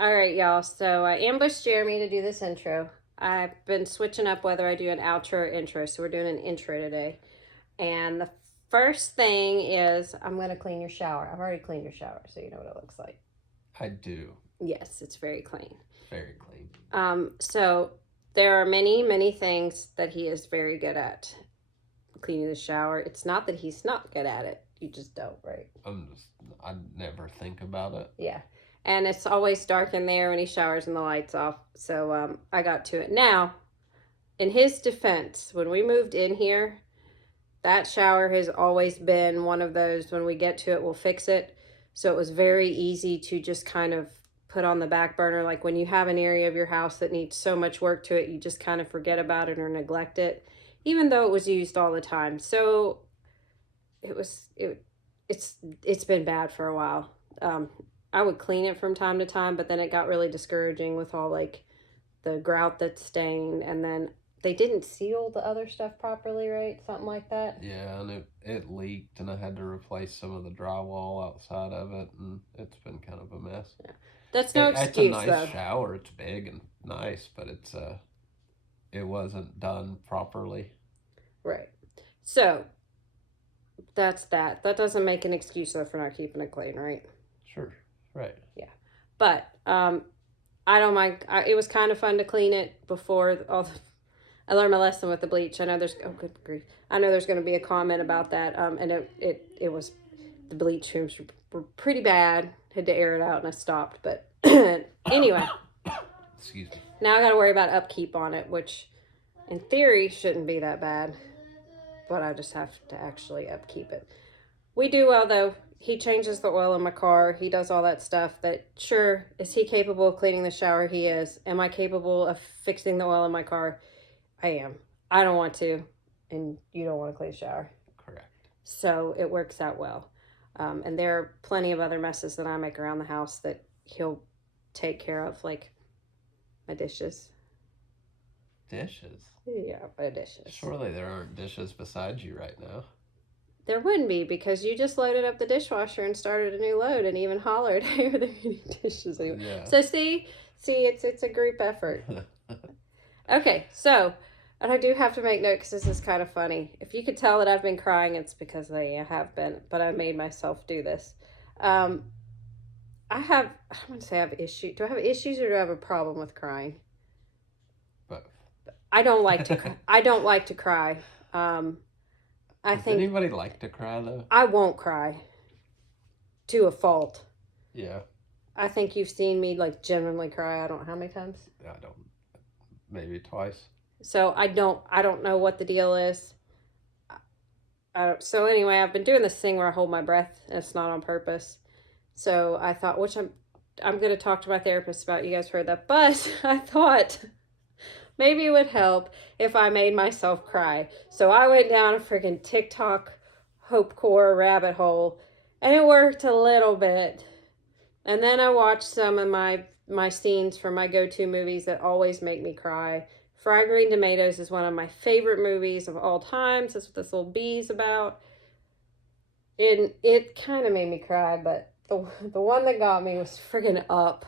All right, y'all. So I ambushed Jeremy to do this intro. I've been switching up whether I do an outro or intro. So we're doing an intro today. And the first thing is I'm going to clean your shower. I've already cleaned your shower, so you know what it looks like. I do. Yes, it's very clean. Very clean. So there are many, many things that he is very good at. Cleaning the shower. It's not that he's not good at it. You just don't, right? I never think about it. Yeah. And it's always dark in there when he showers and the lights off. So I got to it. Now, in his defense, when we moved in here, that shower has always been one of those, when we get to it, we'll fix it. So it was very easy to just kind of put on the back burner. Like when you have an area of your house that needs so much work to it, you just kind of forget about it or neglect it, even though it was used all the time. So it's been bad for a while. I would clean it from time to time, but then it got really discouraging with all like the grout that's stained, and then they didn't seal the other stuff properly, right? Something like that. Yeah, and it leaked, and I had to replace some of the drywall outside of it, and it's been kind of a mess. Yeah. That's no It's a excuse nice though. shower. It's big and nice, but it wasn't done properly. Right. So that's that. That doesn't make an excuse though for not keeping it clean, right? Sure. Right. Yeah. But I don't mind. It was kind of fun to clean it before all the, I learned my lesson with the bleach. I know there's, oh good grief, I know there's going to be a comment about that. And it was, the bleach fumes were pretty bad. Had to air it out and I stopped. But anyway, Excuse me. now I got to worry about upkeep on it, which in theory shouldn't be that bad. But I just have to actually upkeep it. We do well though. He changes the oil in my car. He does all that stuff. That sure, is he capable of cleaning the shower? He is. Am I capable of fixing the oil in my car? I am. I don't want to, and you don't want to clean the shower. Correct. So it works out well. And there are plenty of other messes that I make around the house that he'll take care of, like my dishes. Dishes? Yeah, my dishes. Surely there aren't dishes beside you right now. There wouldn't be, because you just loaded up the dishwasher and started a new load and even hollered, "Hey, are there any dishes anywhere?" Yeah. So see, it's a group effort. Okay, so, and I do have to make note because this is kind of funny. If you could tell that I've been crying, it's because I have been, but I made myself do this. I don't want to say I have issues. Do I have issues or do I have a problem with crying? Both. I don't like to cry. I don't like to cry. Does anybody like to cry though? I won't cry to a fault. Yeah. I think you've seen me like genuinely cry. I don't know how many times. I don't. Maybe twice. So I don't know what the deal is. So anyway, I've been doing this thing where I hold my breath and it's not on purpose. So I thought, which I'm going to talk to my therapist about. You guys heard that. But I thought maybe it would help if I made myself cry. So I went down a freaking TikTok hopecore rabbit hole, and it worked a little bit. And then I watched some of my scenes from my go-to movies that always make me cry. Fried Green Tomatoes is one of my favorite movies of all times. That's what this little bee's about. And it kind of made me cry, but the one that got me was friggin' Up.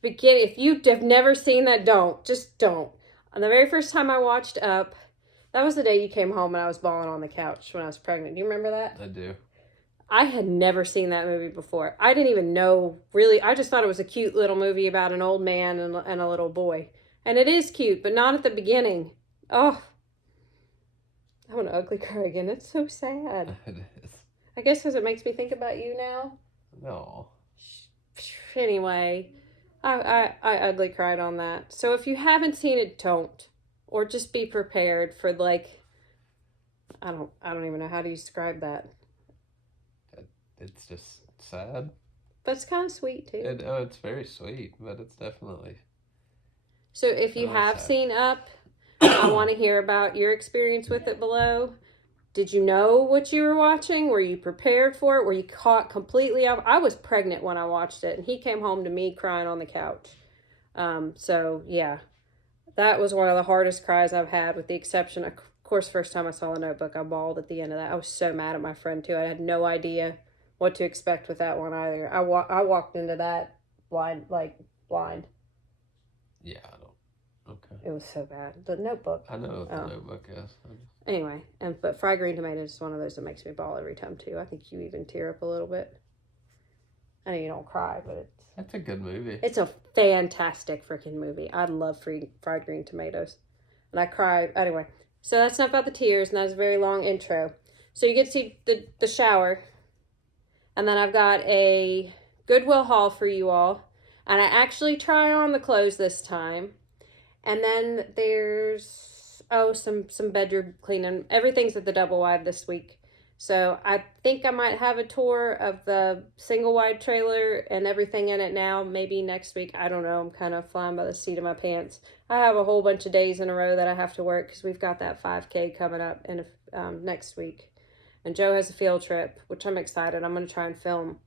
The beginning, if you have never seen that, just don't. On the very first time I watched Up, that was the day you came home and I was bawling on the couch when I was pregnant. Do you remember that? I do. I had never seen that movie before. I didn't even know, really. I just thought it was a cute little movie about an old man and a little boy. And it is cute, but not at the beginning. Oh, I want to ugly cry again. It's so sad. It is. I guess because it makes me think about you now. No. Anyway, I ugly cried on that. So if you haven't seen it, don't. Or just be prepared for like, I don't even know how to describe that. It's just sad. But it's kind of sweet too. It's very sweet, but it's definitely. So if you have seen Up, I want to hear about your experience with it below. Did you know what you were watching? Were you prepared for it? Were you caught completely off? I was pregnant when I watched it, and he came home to me crying on the couch. So yeah, that was one of the hardest cries I've had, with the exception, of course, first time I saw The Notebook, I bawled at the end of that. I was so mad at my friend too. I had no idea what to expect with that one either. I walked into that blind. Yeah, I don't. Okay. It was so bad. The Notebook. I know what the Notebook is. Anyway, but fried green tomatoes is one of those that makes me bawl every time too. I think you even tear up a little bit. I know you don't cry, but that's a good movie. It's a fantastic freaking movie. I love fried green tomatoes, and I cry anyway. So that's enough about the tears, and that's a very long intro. So you get to see the shower, and then I've got a Goodwill haul for you all, and I actually try on the clothes this time. And then there's some bedroom cleaning. Everything's at the double wide this week. So I think I might have a tour of the single wide trailer and everything in it now. Maybe next week. I don't know. I'm kind of flying by the seat of my pants. I have a whole bunch of days in a row that I have to work because we've got that 5K coming up in next week. And Joe has a field trip, which I'm excited. I'm going to try and film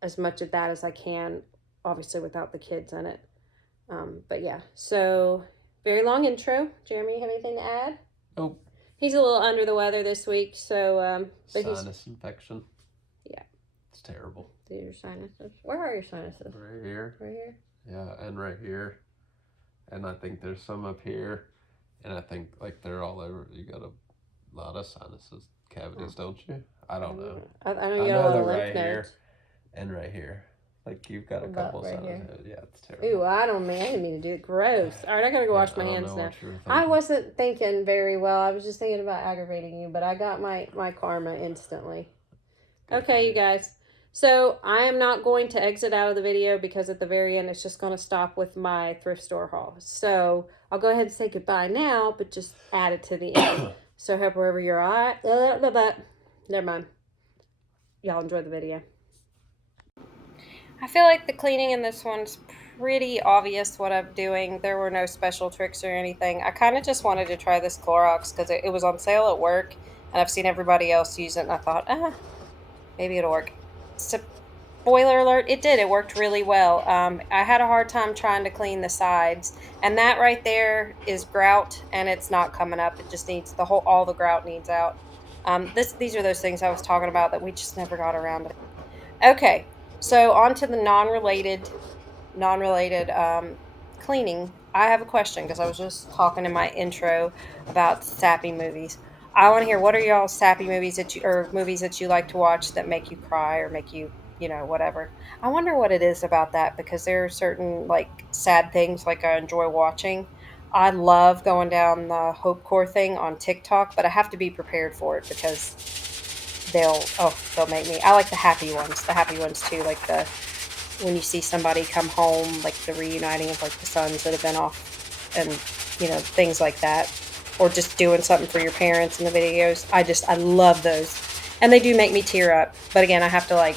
as much of that as I can, obviously without the kids in it. But yeah, so very long intro. Jeremy, have anything to add? Nope. He's a little under the weather this week, so but sinus infection. Yeah, it's terrible. Do your sinuses? Where are your sinuses? Right here. Right here. Yeah, and right here, and I think there's some up here, and I think like they're all over. You got a lot of sinuses cavities, don't you? I don't know. I know you got a lot of lymph right here nodes. and right here. Like you've got a couple right sinuses. Yeah, it's terrible. Ooh, I didn't mean to do it. Gross. All right, I gotta go wash my hands now. I wasn't thinking very well. I was just thinking about aggravating you, but I got my karma instantly. Okay, you guys. So I am not going to exit out of the video because at the very end it's just going to stop with my thrift store haul. So I'll go ahead and say goodbye now, but just add it to the end. So hope wherever you're at, never mind. Y'all enjoy the video. I feel like the cleaning in this one's pretty obvious what I'm doing. There were no special tricks or anything. I kind of just wanted to try this Clorox because it was on sale at work, and I've seen everybody else use it, and I thought, maybe it'll work. Spoiler alert, it did. It worked really well. I had a hard time trying to clean the sides, and that right there is grout, and it's not coming up. It just needs all the grout needs out. These are those things I was talking about that we just never got around to. Okay. So on to the non-related cleaning. I have a question because I was just talking in my intro about sappy movies. I want to hear, what are y'all sappy movies movies that you like to watch that make you cry or make you, whatever. I wonder what it is about that, because there are certain like sad things like I enjoy watching. I love going down the Hope Core thing on TikTok, but I have to be prepared for it because they'll make me. I like the happy ones too, like when you see somebody come home, like the reuniting of like the sons that have been off, and things like that, or just doing something for your parents in the videos. I love those, and they do make me tear up, but again, I have to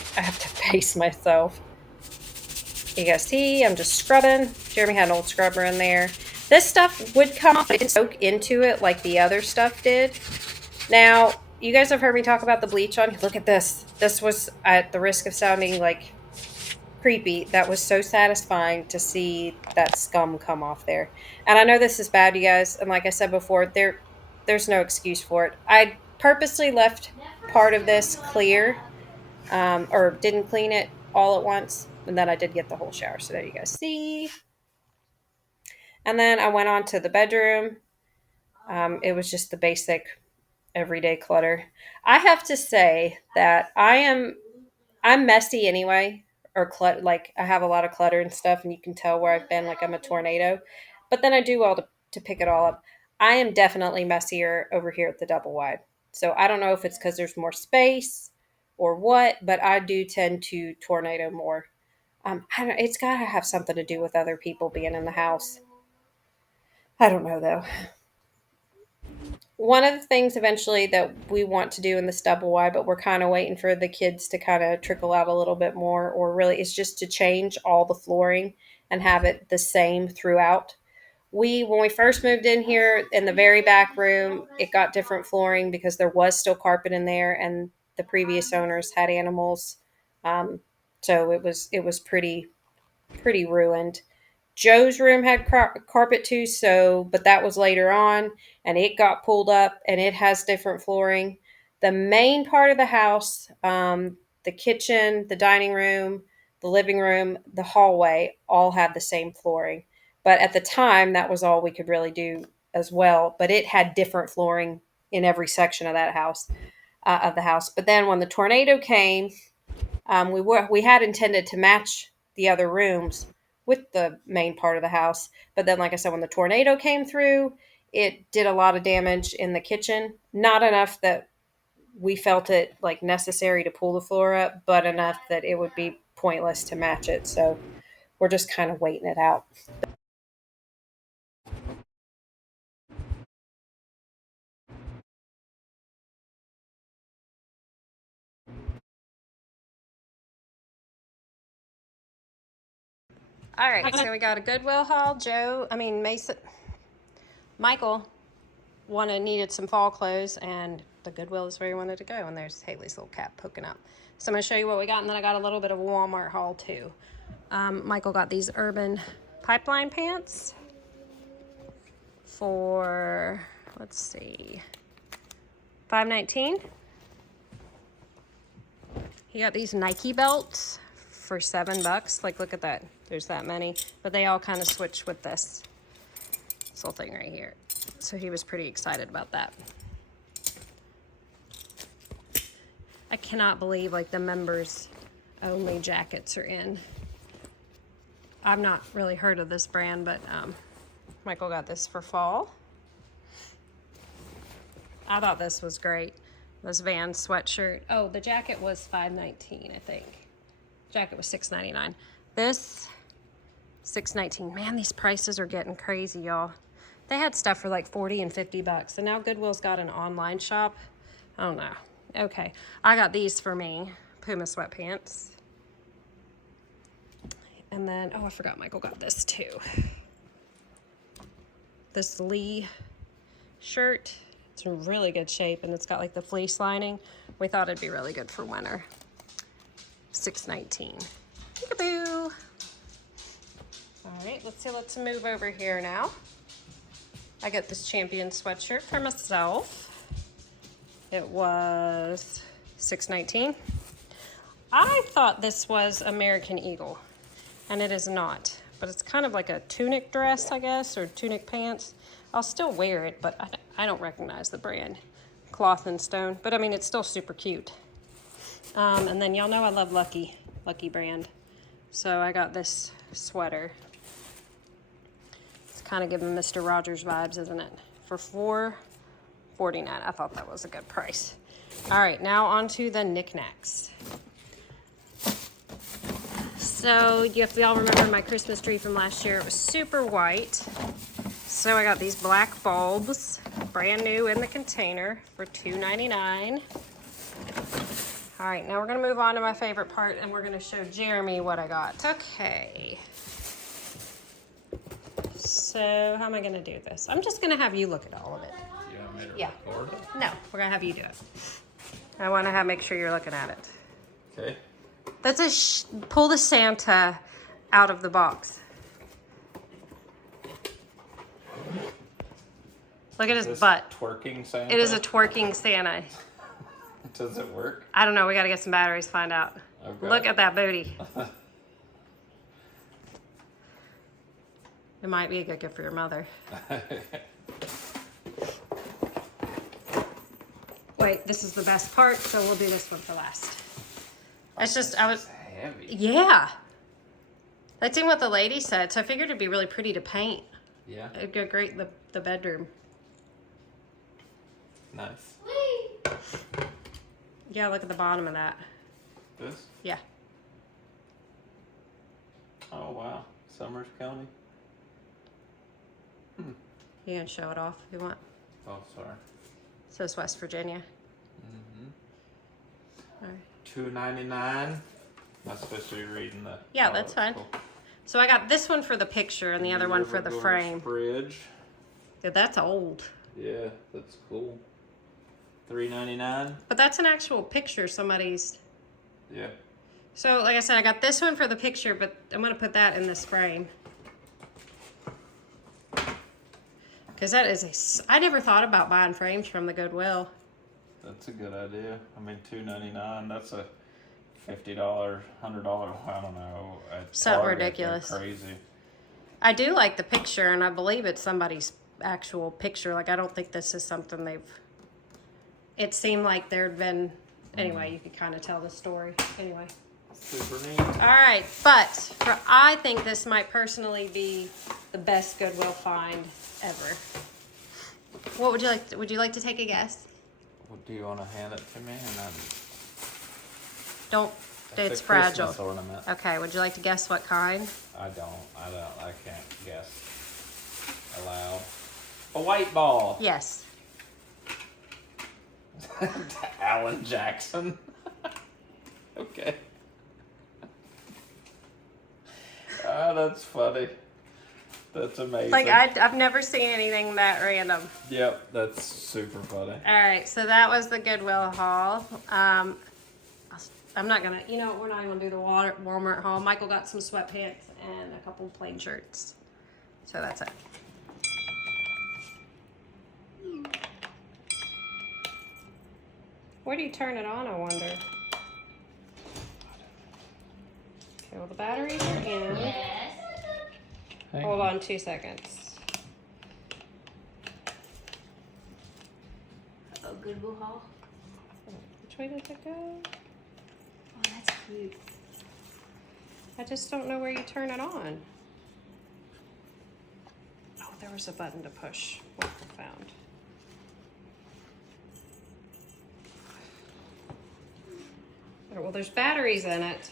pace myself. You guys see, I'm just scrubbing. Jeremy had an old scrubber in there. This stuff would come off and soak into it like the other stuff did. Now, you guys have heard me talk about the bleach on. Look at this. This was, at the risk of sounding like creepy, that was so satisfying to see that scum come off there. And I know this is bad, you guys. And like I said before, there's no excuse for it. I purposely left part of this clear, or didn't clean it all at once. And then I did get the whole shower. So there you guys see. And then I went on to the bedroom. It was just the basic everyday clutter. I have to say that I'm messy anyway, or like I have a lot of clutter and stuff, and you can tell where I've been, like I'm a tornado. But then I do well to pick it all up. I am definitely messier over here at the double wide. So I don't know if it's because there's more space or what, but I do tend to tornado more. It's got to have something to do with other people being in the house. I don't know though. One of the things eventually that we want to do in this double wide, but we're kind of waiting for the kids to kind of trickle out a little bit more, or really is just to change all the flooring and have it the same throughout. When we first moved in here, in the very back room, it got different flooring because there was still carpet in there, and the previous owners had animals. So it was pretty ruined. Joe's room had carpet too, but that was later on, and it got pulled up, and it has different flooring. The main part of the house, the kitchen, the dining room, the living room, the hallway all had the same flooring. But at the time, that was all we could really do as well. But it had different flooring in every section of that house, of the house. But then when the tornado came, we had intended to match the other rooms with the main part of the house. But then, like I said, when the tornado came through, it did a lot of damage in the kitchen. Not enough that we felt it like necessary to pull the floor up, but enough that it would be pointless to match it. So we're just kind of waiting it out. All right, so we got a Goodwill haul. Michael needed some fall clothes, and the Goodwill is where he wanted to go. And there's Haley's little cat poking up. So I'm going to show you what we got, and then I got a little bit of a Walmart haul too. Michael got these Urban Pipeline pants for, let's see, $5.19. He got these Nike belts for $7. Like, look at that. There's that many, but they all kind of switch with this little thing right here. So he was pretty excited about that. I cannot believe like the members only jackets are in. I've not really heard of this brand, but Michael got this for fall. I thought this was great. This Vans sweatshirt. Oh, the jacket was $5.19, I think. Jacket was $6.99. This, $6.19. Man, these prices are getting crazy, y'all. They had stuff for like $40 and $50, and now Goodwill's got an online shop. Oh no. Okay, I got these for me, Puma sweatpants. And then, oh, I forgot Michael got this too. This Lee shirt. It's in really good shape, and it's got like the fleece lining. We thought it'd be really good for winter. $6.19. Peekaboo. All right, let's move over here now. I got this Champion sweatshirt for myself. It was $6.19. I thought this was American Eagle, and it is not. But it's kind of like a tunic dress, I guess, or tunic pants. I'll still wear it, but I don't recognize the brand. Cloth and Stone. But I mean, it's still super cute. And then y'all know I love Lucky brand. So I got this sweater. It's kind of giving Mr. Rogers vibes, isn't it? For $4.49. I thought that was a good price. All right, now on to the knickknacks. So if y'all remember my Christmas tree from last year, it was super white. So I got these black bulbs, brand new in the container for $2.99. All right, now we're gonna move on to my favorite part, and we're gonna show Jeremy what I got. Okay. So how am I gonna do this? I'm just gonna have you look at all of it. You want me to Yeah. record it? No, we're gonna have you do it. I wanna make sure you're looking at it. Okay. Let's pull the Santa out of the box. Look at his butt. Twerking Santa? It is a twerking Santa. Does it work? I don't know. We got to get some batteries, find out. Okay. Look at that booty. It might be a good gift for your mother. Wait, this is the best part, so we'll do this one for last. It's just, It's heavy. yeah. That's even what the lady said, so I figured it'd be really pretty to paint. Yeah. It'd go great in the bedroom. Nice. Yeah, look at the bottom of that. This? Yeah. Oh wow. Summers County. You can show it off if you want. Oh sorry. So it's West Virginia. All right. $2.99. Not supposed to be reading the. Yeah, that's fine. Cool. So I got this one for the picture and the other one for the River frame. Bridge. Yeah, that's old. Yeah, that's cool. $3.99. But that's an actual picture somebody's. Yeah. So like I said, I got this one for the picture, but I'm going to put that in this frame. Because that is I never thought about buying frames from the Goodwill. That's a good idea. I mean, $2.99. That's a $50, $100. I don't know. At Something Target, they're ridiculous. crazy. I do like the picture, and I believe it's somebody's actual picture. Like, I don't think this is something they've... It seemed like there'd been... Anyway, you could kind of tell the story. Anyway. Super neat. All right, but I think this might personally be the best Goodwill find ever. What would you like? Would you like to take a guess? Well, do you want to hand it to me? And then Don't. It's a fragile. Christmas ornament. Okay. Would you like to guess what kind? I can't guess aloud. A white ball. Yes. Alan Jackson. Okay. That's funny. That's amazing. Like I've never seen anything that random. Yep, that's super funny. All right, so that was the Goodwill haul. I'm not gonna, we're not even gonna do the Walmart haul. Michael got some sweatpants and a couple plain shirts. So that's it. Where do you turn it on, I wonder? Okay, well the batteries are in. Hey. Hold on 2 seconds. Oh, Goodwill haul. Which way does it go? Oh, that's cute. I just don't know where you turn it on. Oh, there was a button to push. What I found. Well, there's batteries in it.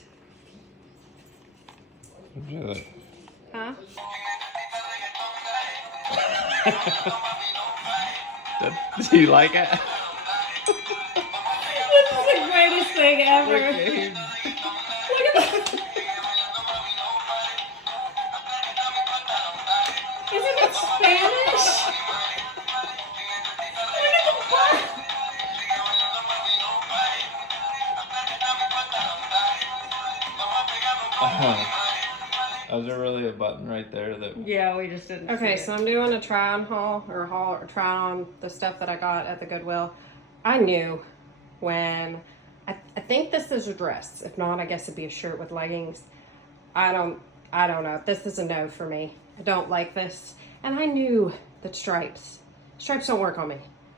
Huh? Do you like it? This is the greatest thing ever. Okay. Look at that. Isn't it Spanish? Look at the part. Was there really a button right there that? Yeah, we just didn't. Okay, see so it. I'm doing a try on haul or try on the stuff that I got at the Goodwill. I knew when I think this is a dress. If not, I guess it'd be a shirt with leggings. I don't know. This is a no for me. I don't like this. And I knew that stripes don't work on me.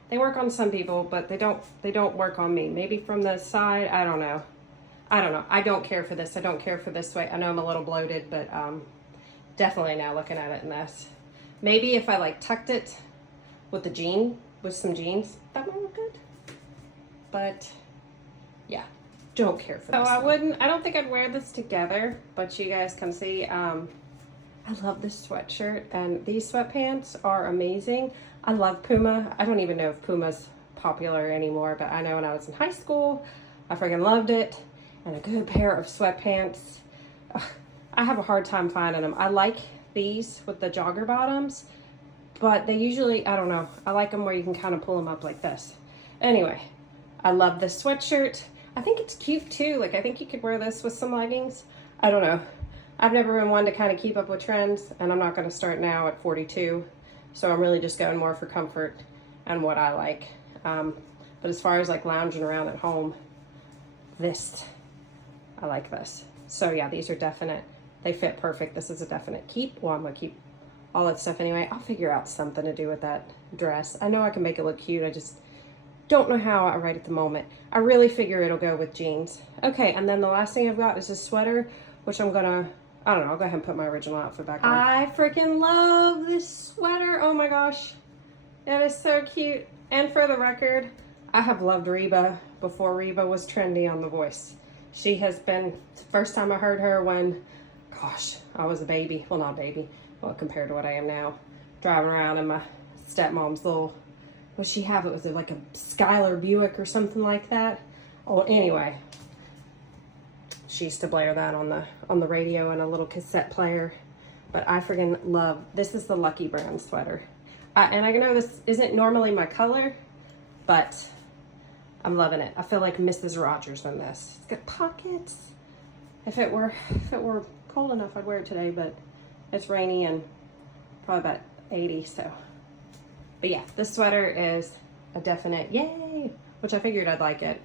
They work on some people, but they don't work on me. Maybe from the side, I don't know. I don't care for this. I don't care for this way. I know I'm a little bloated, but definitely now looking at it in this. Maybe if I like tucked it with some jeans, that might look good. But yeah, don't care for this. So I don't think I'd wear this together, but you guys can see, I love this sweatshirt, and these sweatpants are amazing. I love Puma. I don't even know if Puma's popular anymore, but I know when I was in high school, I freaking loved it. And a good pair of sweatpants. Ugh, I have a hard time finding them. I like these with the jogger bottoms, but they usually, I don't know. I like them where you can kind of pull them up like this. Anyway, I love this sweatshirt. I think it's cute too. Like, I think you could wear this with some leggings. I don't know. I've never been one to kind of keep up with trends, and I'm not going to start now at 42. So I'm really just going more for comfort and what I like. But as far as like lounging around at home, I like this. So yeah, these are definite. They fit perfect. This is a definite keep. Well, I'm gonna keep all that stuff anyway. I'll figure out something to do with that dress. I know I can make it look cute. I just don't know how right at the moment. I really figure it'll go with jeans. Okay, and then the last thing I've got is a sweater, which I don't know, I'll go ahead and put my original outfit back on. I freaking love this sweater. Oh my gosh. It is so cute. And for the record, I have loved Reba before Reba was trendy on The Voice. She has been, the first time I heard her when, gosh, I was a baby. Well, not a baby, well, compared to what I am now. Driving around in my stepmom's little, what did she have? It was like a Skylar Buick or something like that. Oh, anyway. She used to blare that on the radio and a little cassette player. But I friggin' love, this is the Lucky Brand sweater. And I know this isn't normally my color, but I'm loving it. I feel like Mrs. Rogers in this. It's got pockets. If it were cold enough, I'd wear it today, but it's rainy and probably about 80, so. But yeah, this sweater is a definite yay, which I figured I'd like it.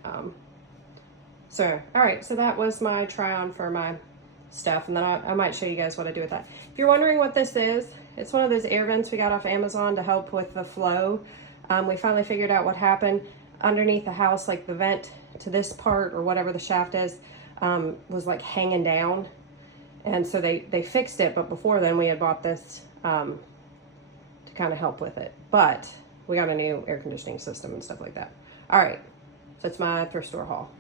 So, all right, so that was my try on for my stuff, and then I might show you guys what I do with that. If you're wondering what this is, it's one of those air vents we got off Amazon to help with the flow. We finally figured out what happened underneath the house, like the vent to this part or whatever the shaft is, was like hanging down. And so they fixed it, but before then we had bought this to kind of help with it. But we got a new air conditioning system and stuff like that. All right, so that's my thrift store haul.